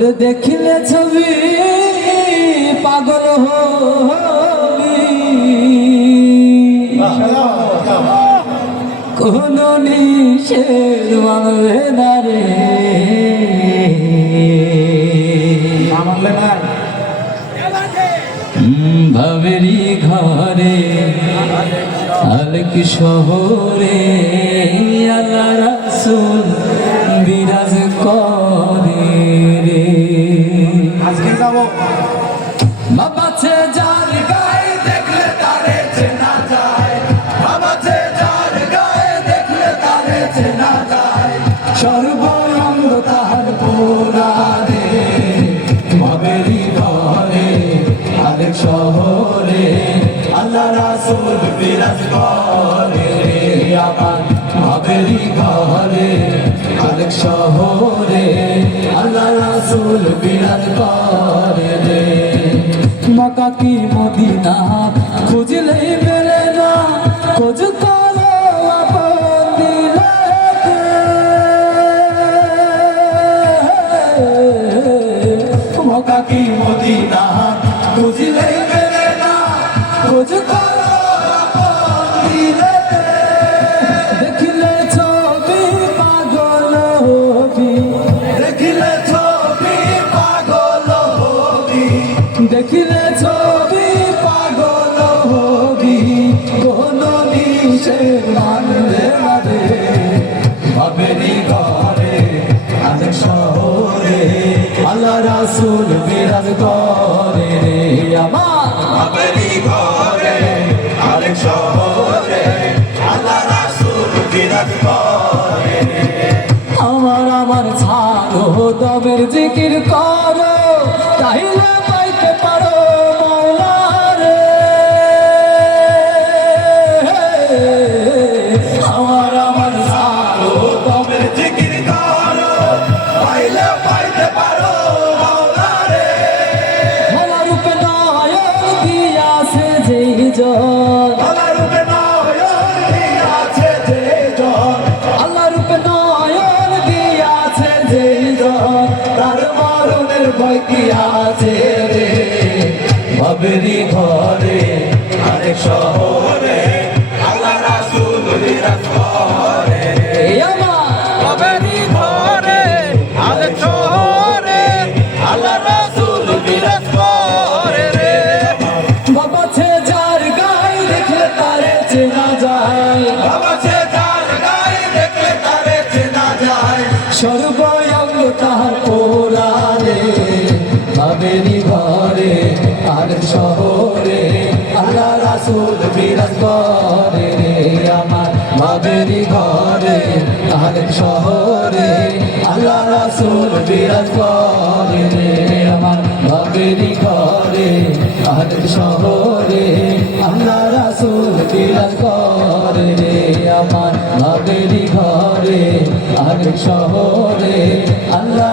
তোর দেখলে ছবি পাগল কোন নিষেধ ভাবেরি ঘরে আলক শহরে আলারা রাসূল বিরাজ করে আমার ভাবেরি ঘরে আরেক শহরে আল্লাহ রাসূল বিরাজ করে রে মক্কা কি মদিনা? খুঁজলে মেলে না। খোঁজ মক্কা কি দেখিলে ছবি পাগল হবি, কোন নিষেধ মানবে না রে। ভাবেরি ঘরে আলেক শহরে, আল্লাহ রাসূল বিরাজ করে রে। আমার ঘরে আরেক শহরে, আল্লাহ রাসূল বিরাজ করে আমার আমার ছাড়ো দবের জিকির দিয়াছে যেই জন আল্লাহ রূপে নয়ন দিয়াছে যে জন আল্লাহ রূপে নয়ন দিয়াছে যেই জন তার মরণের ভয় কি আছে রে? বাবেরি ঘরে আরেক শহরে। চেনা যায়। বাবা সে যার গায়ে দেখলে তারে চেনা যায়। সর্বয়ঙ্গ তাহার পোড়ারে বাবেরি ঘরে আর শহরে আল্লাহ রাসূল বিরাজ করে আমার। বাবেরি ঘরে আর শহরে আল্লাহ রাসূল বিরাজ করে আমার। বাবেরি ঘরে আর শহরে আল্লাহ রাসূল বিরাজ করে রে আমার বাবেরি ঘরে আর শহরে। আল্লাহ